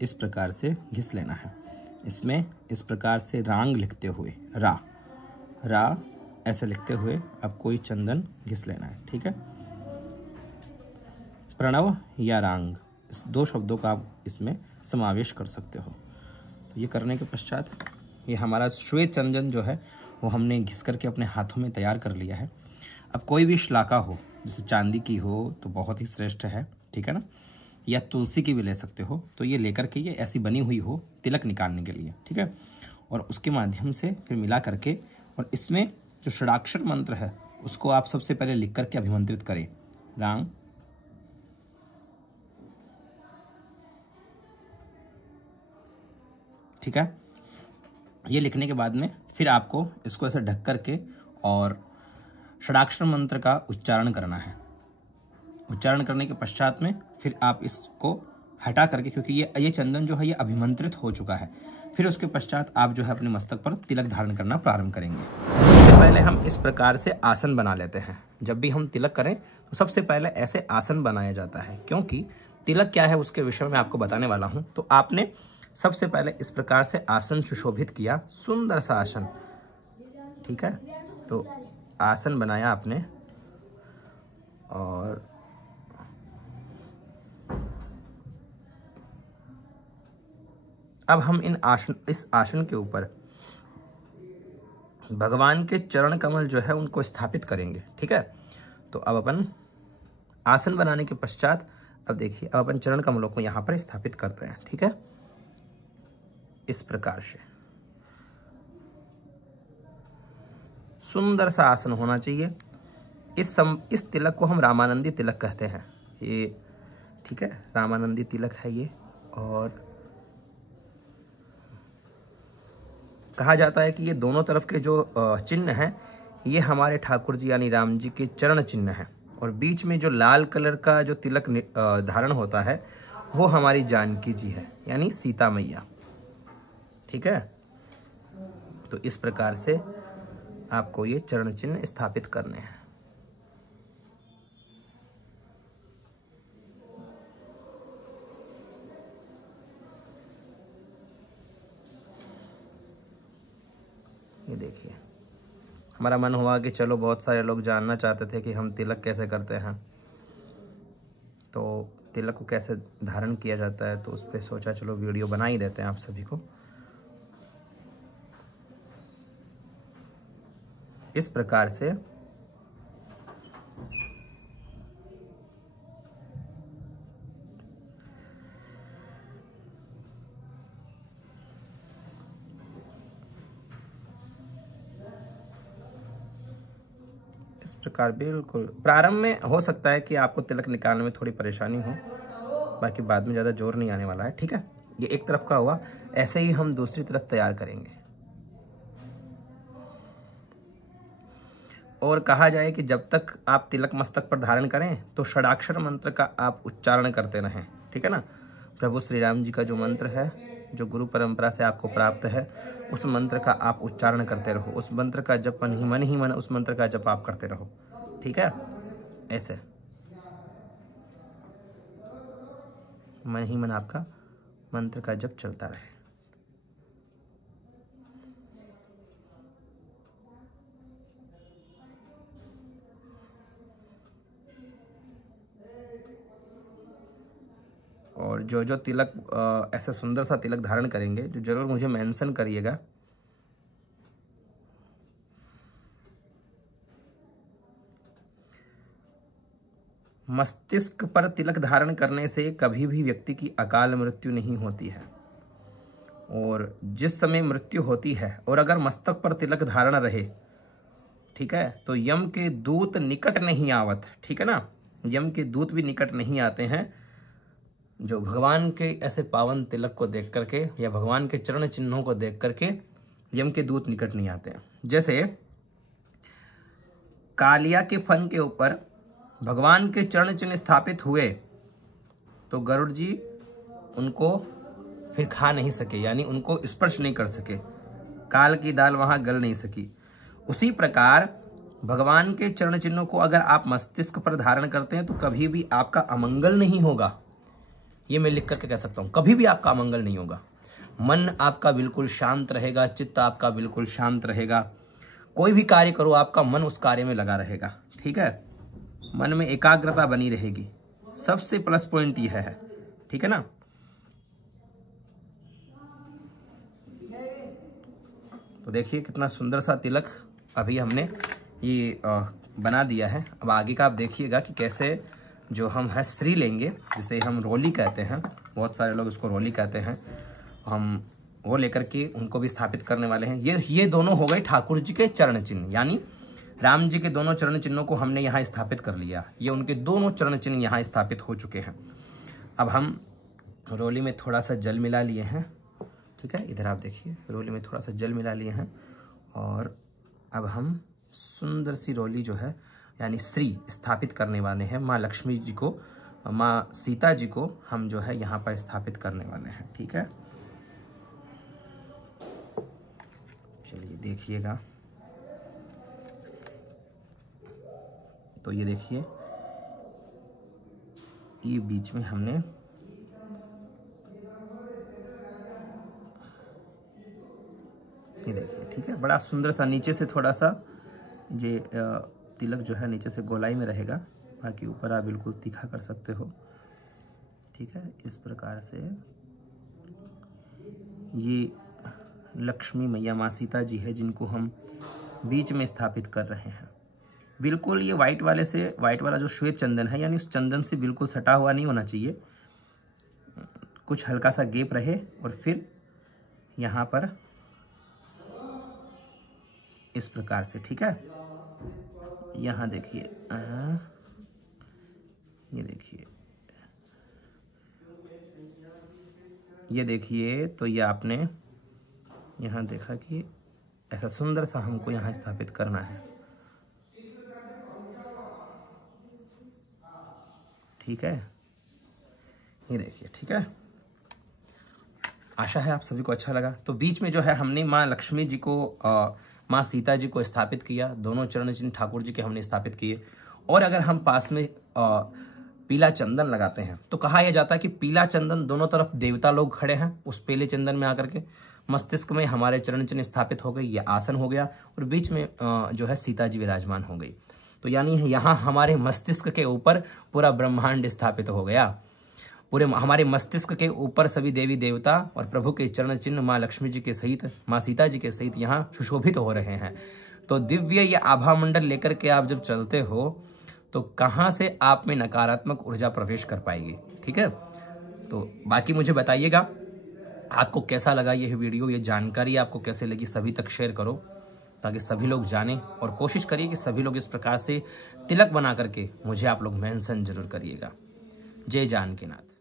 इस प्रकार से घिस लेना है। इसमें इस प्रकार से रांग लिखते हुए, रा ऐसे लिखते हुए आपको ये चंदन घिस लेना है। ठीक है, प्रणव या रांग, इस 2 शब्दों का आप इसमें समावेश कर सकते हो। तो ये करने के पश्चात ये हमारा श्वेत चंदन जो है वो हमने घिस करके अपने हाथों में तैयार कर लिया है। अब कोई भी शलाका हो, जैसे चांदी की हो तो बहुत ही श्रेष्ठ है, ठीक है ना, या तुलसी की भी ले सकते हो। तो ये लेकर के ये ऐसी बनी हुई हो तिलक निकालने के लिए, ठीक है, और उसके माध्यम से फिर मिला करके और इसमें जो षडाक्षर मंत्र है उसको आप सबसे पहले लिख करके अभिमंत्रित करें, रांग, ठीक है। ये लिखने के बाद में फिर आपको इसको ऐसे ढक करके और षडाक्षर मंत्र का उच्चारण करना है। उच्चारण करने के पश्चात में फिर आप इसको हटा करके, क्योंकि ये चंदन जो है ये अभिमंत्रित हो चुका है, फिर उसके पश्चात आप जो है अपने मस्तक पर तिलक धारण करना प्रारंभ करेंगे। सबसे पहले हम इस प्रकार से आसन बना लेते हैं। जब भी हम तिलक करें तो सबसे पहले ऐसे आसन बनाया जाता है, क्योंकि तिलक क्या है उसके विषय में आपको बताने वाला हूं। तो आपने सबसे पहले इस प्रकार से आसन सुशोभित किया, सुंदर सा आसन, ठीक है। तो आसन बनाया आपने और अब हम इस आसन के ऊपर भगवान के चरण कमल जो है उनको स्थापित करेंगे, ठीक है। तो अब अपन आसन बनाने के पश्चात अब देखिए, अब अपन चरण कमलों को यहां पर स्थापित करते हैं, ठीक है, इस प्रकार से सुंदर सा आसन होना चाहिए। इस तिलक को हम रामानंदी तिलक कहते हैं, ये ठीक है, रामानंदी तिलक है ये। और कहा जाता है कि ये दोनों तरफ के जो चिन्ह हैं ये हमारे ठाकुर जी यानी राम जी के चरण चिन्ह हैं, और बीच में जो लाल कलर का जो तिलक धारण होता है वो हमारी जानकी जी है यानी सीता मैया, ठीक है। तो इस प्रकार से आपको ये चरण चिन्ह स्थापित करने हैं। ये देखिए, हमारा मन हुआ कि चलो बहुत सारे लोग जानना चाहते थे कि हम तिलक कैसे करते हैं, तो तिलक को कैसे धारण किया जाता है, तो उस पर सोचा चलो वीडियो बना ही देते हैं आप सभी को। इस प्रकार से प्रकार बिल्कुल प्रारंभ में हो सकता है कि आपको तिलक निकालने में थोड़ी परेशानी हो, बाकी बाद में ज़्यादा जोर नहीं आने वाला है, ठीक है। ये एक तरफ का हुआ, ऐसे ही हम दूसरी तरफ तैयार करेंगे। और कहा जाए कि जब तक आप तिलक मस्तक पर धारण करें तो षडाक्षर मंत्र का आप उच्चारण करते रहें, ठीक है ना। प्रभु श्री राम जी का जो मंत्र है, जो गुरु परंपरा से आपको प्राप्त है, उस मंत्र का आप उच्चारण करते रहो, उस मंत्र का जप मन ही मन उस मंत्र का जप आप करते रहो, ठीक है। ऐसे मन ही मन आपका मंत्र का जप चलता रहे। और जो जो तिलक ऐसा सुंदर सा तिलक धारण करेंगे, जो जरूर मुझे मेंशन करिएगा। मस्तिष्क पर तिलक धारण करने से कभी भी व्यक्ति की अकाल मृत्यु नहीं होती है, और जिस समय मृत्यु होती है और अगर मस्तक पर तिलक धारण रहे, ठीक है, तो यम के दूत निकट नहीं आवत, ठीक है ना। यम के दूत भी निकट नहीं आते हैं जो भगवान के ऐसे पावन तिलक को देख करके या भगवान के चरण चिन्हों को देख करके यम के दूत निकट नहीं आते हैं। जैसे कालिया के फन के ऊपर भगवान के चरण चिन्ह स्थापित हुए तो गरुड़ जी उनको फिर खा नहीं सके, यानी उनको स्पर्श नहीं कर सके, काल की दाल वहां गल नहीं सकी। उसी प्रकार भगवान के चरण चिन्हों को अगर आप मस्तिष्क पर धारण करते हैं तो कभी भी आपका अमंगल नहीं होगा, ये मैं लिख करके कह सकता हूँ। कभी भी आपका अमंगल नहीं होगा। मन आपका बिल्कुल शांत रहेगा, चित्त आपका बिल्कुल शांत रहेगा। कोई भी कार्य करो आपका मन उस कार्य में लगा रहेगा, ठीक है। मन में एकाग्रता बनी रहेगी, सबसे प्लस पॉइंट यह है, ठीक है ना। तो देखिए कितना सुंदर सा तिलक अभी हमने ये बना दिया है। अब आगे का आप देखिएगा कि कैसे जो हम है श्री लेंगे, जिसे हम रोली कहते हैं, बहुत सारे लोग उसको रोली कहते हैं, हम वो लेकर के उनको भी स्थापित करने वाले हैं। ये दोनों हो गए ठाकुर जी के चरण चिन्ह, यानी राम जी के दोनों चरण चिन्हों को हमने यहाँ स्थापित कर लिया। ये उनके दोनों चरण चिन्ह यहाँ स्थापित हो चुके हैं। अब हम रोली में थोड़ा सा जल मिला लिए हैं, ठीक है। इधर आप देखिए, रोली में थोड़ा सा जल मिला लिए हैं और अब हम सुंदर सी रोली जो है यानी श्री स्थापित करने वाले हैं। माँ लक्ष्मी जी को, माँ सीता जी को हम जो है यहाँ पर स्थापित करने वाले हैं, ठीक है। चलिए देखिएगा, तो ये देखिए ये बीच में हमने ये देखिए, ठीक है। बड़ा सुंदर सा नीचे से थोड़ा सा ये तिलक जो है नीचे से गोलाई में रहेगा, बाकी ऊपर आप बिल्कुल तीखा कर सकते हो, ठीक है। इस प्रकार से ये लक्ष्मी मैया माँ सीता जी है जिनको हम बीच में स्थापित कर रहे हैं। बिल्कुल ये वाइट वाला जो श्वेत चंदन है यानी उस चंदन से बिल्कुल सटा हुआ नहीं होना चाहिए, कुछ हल्का सा गैप रहे। और फिर यहाँ पर इस प्रकार से, ठीक है। यहाँ देखिए, ये देखिए, तो ये आपने यहाँ देखा कि ऐसा सुंदर सा हमको यहाँ स्थापित करना है, ठीक है। ये देखिए, ठीक है। आशा है आप सभी को अच्छा लगा। तो बीच में जो है हमने माँ लक्ष्मी जी को, माँ सीता जी को स्थापित किया, दोनों चरण चिन्ह ठाकुर जी के हमने स्थापित किए। और अगर हम पास में पीला चंदन लगाते हैं तो कहा यह जाता है कि पीला चंदन, दोनों तरफ देवता लोग खड़े हैं उस पीले चंदन में आकर के, मस्तिष्क में हमारे चरण चिन्ह स्थापित हो गई, ये आसन हो गया, और बीच में जो है सीता जी विराजमान हो गई। तो यानी यहाँ हमारे मस्तिष्क के ऊपर पूरा ब्रह्मांड स्थापित हो गया। पूरे हमारे मस्तिष्क के ऊपर सभी देवी देवता और प्रभु के चरण चिन्ह माँ लक्ष्मी जी के सहित, माँ सीता जी के सहित यहाँ सुशोभित हो रहे हैं। तो दिव्य ये आभा मंडल लेकर के आप जब चलते हो तो कहाँ से आप में नकारात्मक ऊर्जा प्रवेश कर पाएगी, ठीक है। तो बाकी मुझे बताइएगा आपको कैसा लगा ये वीडियो, ये जानकारी आपको कैसे लगी, सभी तक शेयर करो ताकि सभी लोग जानें। और कोशिश करिए कि सभी लोग इस प्रकार से तिलक बना करके मुझे आप लोग मेंशन जरूर करिएगा। जय जानकीनाथ।